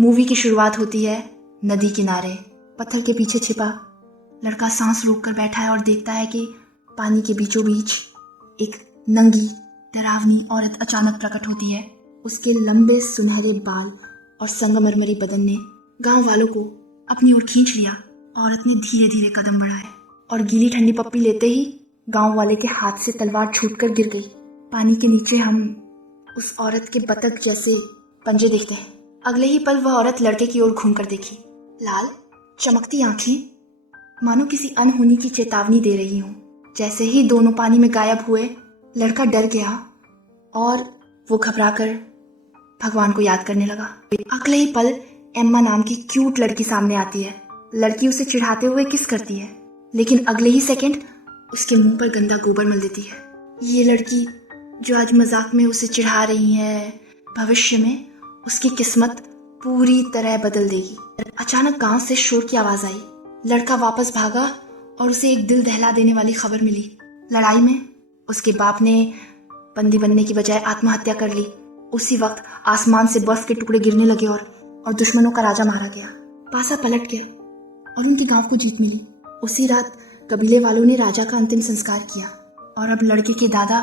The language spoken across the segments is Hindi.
मूवी की शुरुआत होती है नदी किनारे। पत्थर के पीछे छिपा लड़का सांस रोक कर बैठा है और देखता है कि पानी के बीचों बीच एक नंगी डरावनी औरत अचानक प्रकट होती है। उसके लंबे सुनहरे बाल और संगमरमरी बदन ने गांव वालों को अपनी ओर खींच लिया। औरत ने धीरे धीरे कदम बढ़ाए और गीली ठंडी पप्पी लेते ही गांव वाले के हाथ से तलवार छूटकर गिर गई। पानी के नीचे हम उस औरत के बतख जैसे पंजे देखते हैं। अगले ही पल वह औरत लड़के की ओर घूमकर देखी। लाल चमकती आंखें मानो किसी अनहोनी की चेतावनी दे रही हों। जैसे ही दोनों पानी में गायब हुए लड़का डर गया और वो घबराकर भगवान को याद करने लगा। अगले ही पल एम्मा नाम की क्यूट लड़की सामने आती है। लड़की उसे चिढ़ाते हुए किस करती है, लेकिन अगले ही सेकंड उसके मुंह पर गंदा गोबर मल देती है। ये लड़की जो आज मजाक में उसे चिढ़ा रही है, भविष्य में उसकी किस्मत पूरी तरह बदल देगी। अचानक गांव से शोर की आवाज आई। लड़का वापस भागा और उसे एक दिल दहला देने वाली खबर मिली। लड़ाई में उसके बाप ने बंदी बनने की बजाय आत्महत्या कर ली। उसी वक्त आसमान से बर्फ के टुकड़े गिरने लगे और दुश्मनों का राजा मारा गया। पासा पलट गया और उनके गांव को जीत मिली। उसी रात कबीले वालों ने राजा का अंतिम संस्कार किया और अब लड़के के दादा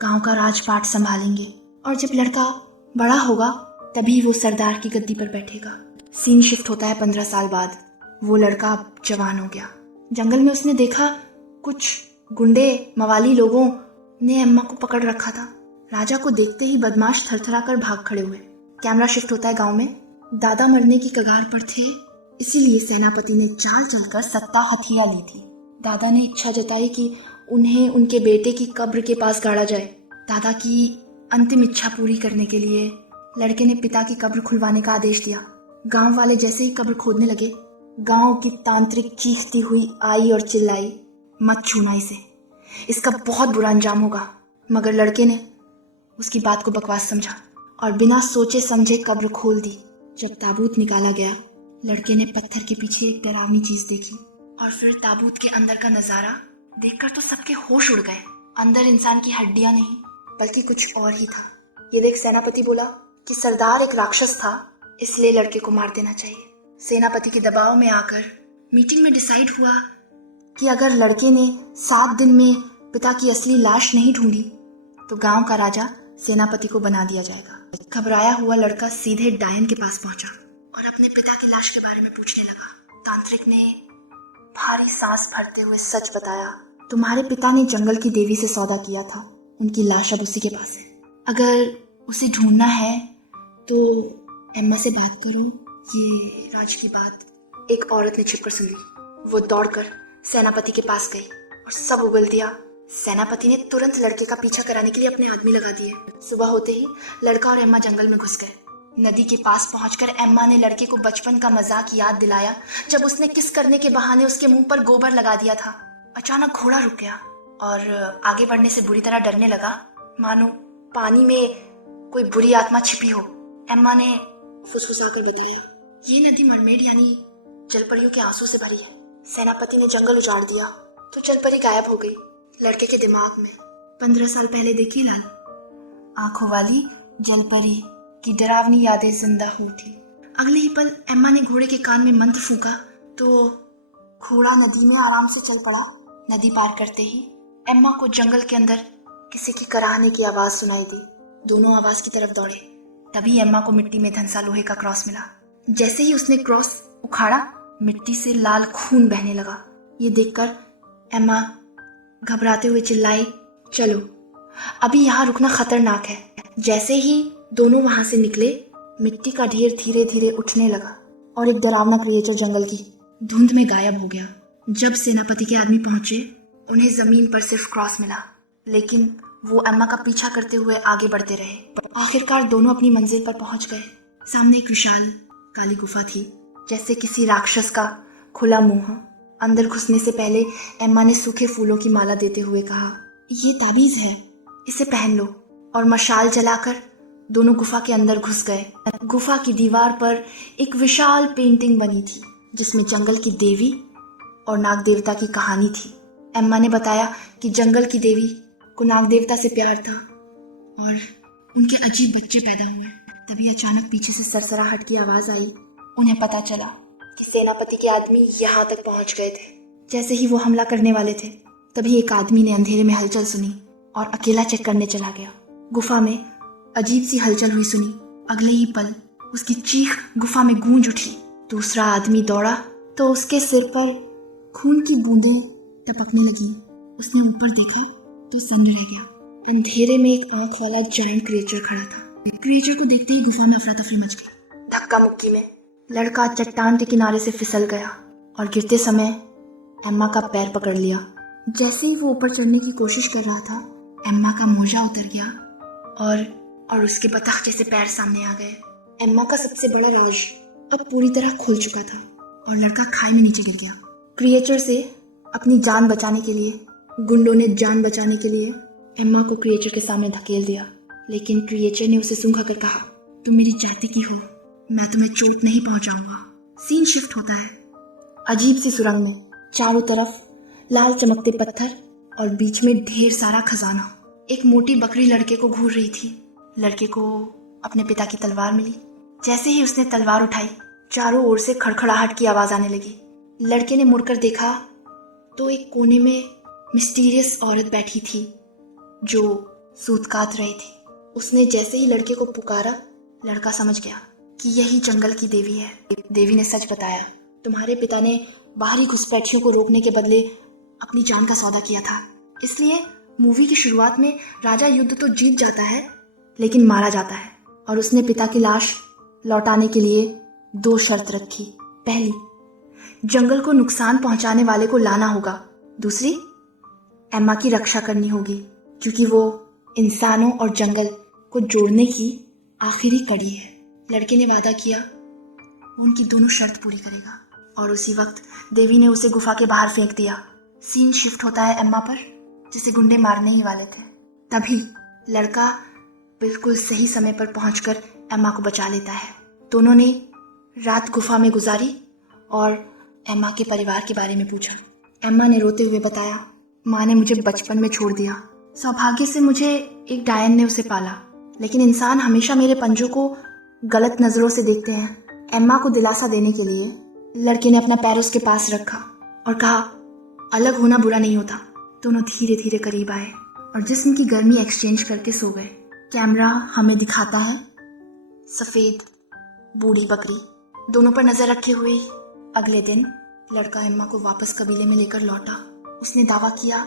गांव का राजपाट संभालेंगे। और जब लड़का बड़ा होगा तभी वो सरदार की गद्दी पर बैठेगा। सीन शिफ्ट होता है 15 साल बाद। वो लड़का अब जवान हो गया। जंगल में उसने देखा कुछ गुंडे मवाली लोगों ने अम्मा को पकड़ रखा था। राजा को देखते ही बदमाश थरथरा कर भाग खड़े हुए। कैमरा शिफ्ट होता है गांव में। दादा मरने की कगार पर थे, इसीलिए सेनापति ने चाल चलकर सत्ता हथिया ली थी। दादा ने इच्छा जताई कि उन्हें उनके बेटे की कब्र के पास गाड़ा जाए। दादा की अंतिम इच्छा पूरी करने के लिए लड़के ने पिता की कब्र खुलवाने का आदेश दिया। गांव वाले जैसे ही कब्र खोदने लगे, गांव की तांत्रिक चीखती हुई आई और चिल्लाई, मत छूना इसे, इसका बहुत बुरा अंजाम होगा। मगर लड़के ने उसकी बात को बकवास समझा और बिना सोचे समझे कब्र खोल दी। जब ताबूत निकाला गया, लड़के ने पत्थर के पीछे एक डरावनी चीज देखी और फिर ताबूत के अंदर का नजारा देखकर तो सबके होश उड़ गए। अंदर इंसान की हड्डियां नहीं बल्कि कुछ और ही था। ये देख सेनापति बोला कि सरदार एक राक्षस था, इसलिए लड़के को मार देना चाहिए। सेनापति के दबाव में आकर मीटिंग में डिसाइड हुआ कि अगर लड़के ने 7 दिन में पिता की असली लाश नहीं ढूंढी तो गांव का राजा सेनापति को बना दिया जाएगा। घबराया हुआ लड़का सीधे डायन के पास पहुंचा और अपने पिता की लाश के बारे में पूछने लगा। तांत्रिक ने भारी सांस भरते हुए सच बताया, तुम्हारे पिता ने जंगल की देवी से सौदा किया था, उनकी लाश अब उसी के पास है। अगर उसे ढूंढना है तो एम्मा से बात करो। ये राज की बात एक औरत ने छिपकर सुन ली। वो दौड़कर सेनापति के पास गई और सब उगल दिया। सेनापति ने तुरंत लड़के का पीछा कराने के लिए अपने आदमी लगा दिए। सुबह होते ही लड़का और एम्मा जंगल में घुस गए। नदी के पास पहुंचकर एम्मा ने लड़के को बचपन का मजाक याद दिलाया जब उसने किस करने के बहाने उसके मुंह पर गोबर लगा दिया था। अचानक घोड़ा रुक गया और आगे बढ़ने से बुरी तरह डरने लगा, मानो पानी में कोई बुरी आत्मा छिपी हो। एम्मा ने फुसफुसाकर बताया, ये नदी मरमेड यानी जलपरियों के आंसू से भरी है। सेनापति ने जंगल उजाड़ दिया तो जलपरी गायब हो गई। लड़के के दिमाग में 15 साल पहले देखी लाल आंखों वाली जलपरी की डरावनी यादें जिंदा हो उठी। अगले ही पल एम्मा ने घोड़े के कान में मंत्र फूका तो घोड़ा नदी में आराम से चल पड़ा। नदी पार करते ही एम्मा को जंगल के अंदर किसी की कराहने की आवाज सुनाई दी। दोनों आवाज की तरफ दौड़े। तभी एम्मा को मिट्टी में धंसा लोहे का क्रॉस मिला। जैसे ही उसने क्रॉस उखाड़ा, मिट्टी से लाल खून बहने लगा। ये देखकर एम्मा घबराते हुए चिल्लाई, चलो अभी यहाँ रुकना खतरनाक है। जैसे ही दोनों वहां से निकले, मिट्टी का ढेर धीरे धीरे उठने लगा और एक डरावना क्रिएचर जंगल की धुंध में गायब हो गया। जब सेनापति के आदमी पहुंचे, उन्हें जमीन पर सिर्फ क्रॉस मिला, लेकिन वो एम्मा का पीछा करते हुए आगे बढ़ते रहे। आखिरकार दोनों अपनी मंजिल पर पहुंच गए। सामने एक विशाल काली गुफा थी, जैसे किसी राक्षस का खुला मुंह। अंदर घुसने से पहले एम्मा ने सूखे फूलों की माला देते हुए कहा, ये ताबीज है, इसे पहन लो। और मशाल जलाकर दोनों गुफा के अंदर घुस गए। गुफा की दीवार पर एक विशाल पेंटिंग बनी थी जिसमें जंगल की देवी और नाग देवता की कहानी थी। एम्मा ने बताया कि जंगल की देवी को नाग देवता से प्यार था और उनके अजीब बच्चे पैदा हुए। तभी अचानक पीछे से सरसराहट की आवाज आई। उन्हें पता चला कि सेनापति के आदमी यहाँ तक पहुंच गए थे। जैसे ही वो हमला करने वाले थे, तभी एक आदमी ने अंधेरे में हलचल सुनी और अकेला चेक करने चला गया। गुफा में अजीब सी हलचल हुई सुनी। अगले ही पल उसकी चीख गुफा में गूंज उठी। दूसरा आदमी दौड़ा तो उसके सिर पर खून की बूंदें टपकने लगी। उसने ऊपर देखा तो सन्न रह गया। अंधेरे में एक आंख वाला जायंट क्रिएचर खड़ा था। क्रिएचर को देखते ही गुफा में अफरा तफरी मच गई। धक्का मुक्की में लड़का चट्टान के किनारे से फिसल गया और गिरते समय एम्मा का पैर पकड़ लिया। जैसे ही वो ऊपर चढ़ने की कोशिश कर रहा था, एम्मा का मोजा उतर गया और उसके बतख जैसे पैर सामने आ गए। एम्मा का सबसे बड़ा राज अब पूरी तरह खुल चुका था और लड़का खाई में नीचे गिर गया। क्रिएचर से अपनी जान बचाने के लिए गुंडों ने जान बचाने के लिए एम्मा को क्रिएचर के सामने धकेल दिया, लेकिन क्रिएचर ने उसे सूंघा कर कहा, तुम मेरी जाति की हो, मैं तुम्हें चोट नहीं पहुंचाऊंगा। सीन शिफ्ट होता है। अजीब सी सुरंग में चारों तरफ लाल चमकते पत्थर और बीच में ढेर सारा खजाना। एक मोटी बकरी लड़के को घूर रही थी। लड़के को अपने पिता की तलवार मिली। जैसे ही उसने तलवार उठाई, चारों ओर से खड़खड़ाहट की आवाज आने लगी। लड़के ने मुड़कर देखा तो एक कोने में मिस्टीरियस औरत बैठी थी जो सूत कात रही थी। उसने जैसे ही लड़के को पुकारा, लड़का समझ गया कि यही जंगल की देवी है। देवी ने सच बताया, तुम्हारे पिता ने बाहरी घुसपैठियों को रोकने के बदले अपनी जान का सौदा किया था। इसलिए मूवी की शुरुआत में राजा युद्ध तो जीत जाता है लेकिन मारा जाता है। और उसने पिता की लाश लौटाने के लिए 2 शर्त रखी। पहली, जंगल को नुकसान पहुंचाने वाले को लाना होगा। दूसरी, एम्मा की रक्षा करनी होगी, क्योंकि वो इंसानों और जंगल को जोड़ने की आखिरी कड़ी है। लड़के ने वादा किया वो उनकी दोनों शर्त पूरी करेगा। और उसी वक्त देवी ने उसे गुफा के बाहर फेंक दिया। सीन शिफ्ट होता है एम्मा पर, जिसे गुंडे मारने ही वाले थे। तभी लड़का बिल्कुल सही समय पर पहुंचकर एम्मा को बचा लेता है। दोनों ने रात गुफा में गुजारी और एम्मा के परिवार के बारे में पूछा। एम्मा ने रोते हुए बताया, माँ ने मुझे बचपन में छोड़ दिया। सौभाग्य से मुझे एक डायन ने उसे पाला, लेकिन इंसान हमेशा मेरे पंजों को गलत नजरों से देखते हैं। एम्मा को दिलासा देने के लिए लड़के ने अपना पैर उसके पास रखा और कहा, अलग होना बुरा नहीं होता। दोनों धीरे धीरे करीब आए और जिस्म की गर्मी एक्सचेंज करके सो गए। कैमरा हमें दिखाता है सफेद बूढ़ी बकरी दोनों पर नजर रखे हुए। अगले दिन लड़का एम्मा को वापस कबीले में लेकर लौटा। उसने दावा किया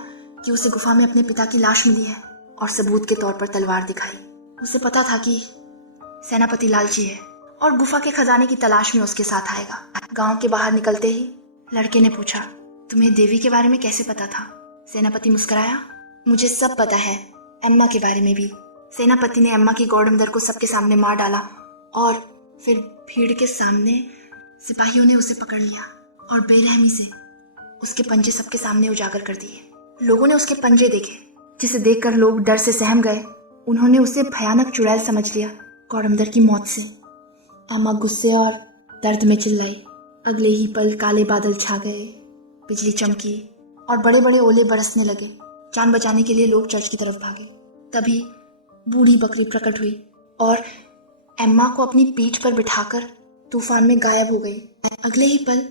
कि उसे गुफा में अपने पिता की लाश मिली है और सबूत के तौर पर तलवार दिखाई। उसे पता था कि सेनापति लालची है और गुफा के खजाने की तलाश में उसके साथ आएगा। गांव के बाहर निकलते ही लड़के ने पूछा, तुम्हें देवी के बारे में कैसे पता था? सेनापति मुस्कुराया, मुझे सब पता है, एम्मा के बारे में भी। सेनापति ने एम्मा की गौड़मदर को सबके सामने मार डाला और फिर भीड़ के सामने सिपाहियों ने उसे पकड़ लिया और बेरहमी से उसके पंजे सबके सामने उजागर कर दिए। लोगों ने उसके पंजे देखे, जिसे देखकर लोग डर से सहम गए। उन्होंने उसे भयानक चुड़ैल समझ लिया। गौड़मदर की मौत से एम्मा गुस्से और दर्द में चिल्लाई। अगले ही पल काले बादल छा गए, बिजली चमकी और बड़े बड़े ओले बरसने लगे। जान बचाने के लिए लोग चर्च की तरफ भागे। तभी बूढ़ी बकरी प्रकट हुई और एम्मा को अपनी पीठ पर बिठाकर तूफान में गायब हो गई। अगले ही पल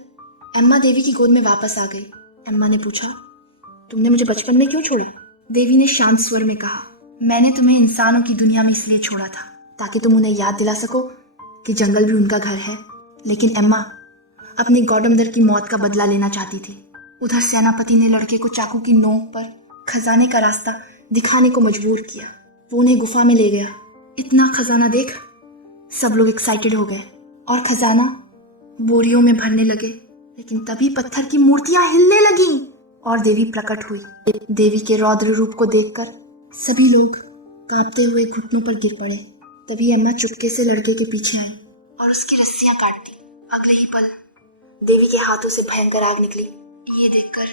एम्मा देवी की गोद में वापस आ गई। एम्मा ने पूछा, तुमने मुझे बचपन में क्यों छोड़ा? देवी ने शांत स्वर में कहा, मैंने तुम्हें इंसानों की दुनिया में इसलिए छोड़ा था ताकि तुम उन्हें याद दिला सको कि जंगल भी उनका घर है। लेकिन एम्मा अपनी गौडमदर की मौत का बदला लेना चाहती थी। उधर सेनापति ने लड़के को चाकू की नोक पर खजाने का रास्ता दिखाने को मजबूर किया। वो उन्हें गुफा में ले गया। इतना खजाना देख सब लोग एक्साइटेड हो गए और खजाना बोरियों में भरने लगे। लेकिन तभी पत्थर की मूर्तियां हिलने लगीं और देवी प्रकट हुई। देवी के रौद्र रूप को देखकर सभी लोग कांपते हुए घुटनों पर गिर पड़े। तभी एम्मा चुपके से लड़के के पीछे आई और उसकी रस्सियां काट दी। अगले ही पल देवी के हाथों से भयंकर आग निकली। ये देखकर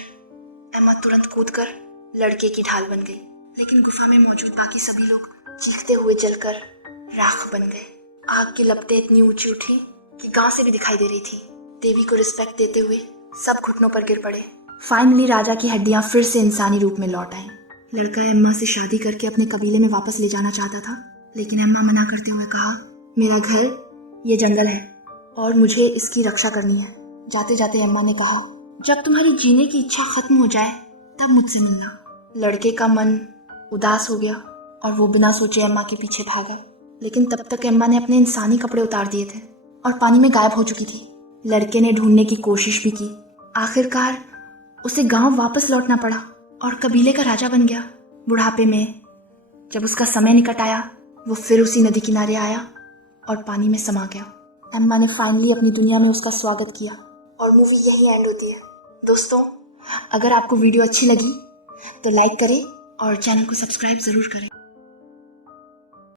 एम्मा तुरंत कूदकर लड़के की ढाल बन गई। लेकिन गुफा में मौजूद बाकी सभी लोग चीखते हुए जलकर राख बन गए। आग की लपटें इतनी ऊंची उठी कि गांव से भी दिखाई दे रही थी। देवी को रिस्पेक्ट देते हुए सब घुटनों पर गिर पड़े। फाइनली राजा की हड्डियां फिर से इंसानी रूप में लौट आईं। लड़का एम्मा से शादी करके अपने कबीले में वापस ले जाना चाहता था, लेकिन एम्मा मना करते हुए कहा, मेरा घर ये जंगल है और मुझे इसकी रक्षा करनी है। जाते जाते अम्मा ने कहा, जब तुम्हारी जीने की इच्छा खत्म हो जाए तब मुझसे मिलना। लड़के का मन उदास हो गया और वो बिना सोचे अम्मा के पीछे भागा। लेकिन तब तक अम्मा ने अपने इंसानी कपड़े उतार दिए थे और पानी में गायब हो चुकी थी। लड़के ने ढूंढने की कोशिश भी की। आखिरकार उसे गांव वापस लौटना पड़ा और कबीले का राजा बन गया। बुढ़ापे में जब उसका समय निकट आया, वो फिर उसी नदी किनारे आया और पानी में समा गया। अम्मा ने फाइनली अपनी दुनिया में उसका स्वागत किया और मूवी यहीं एंड होती है। दोस्तों, अगर आपको वीडियो अच्छी लगी तो लाइक करें और चैनल को सब्सक्राइब ज़रूर करें।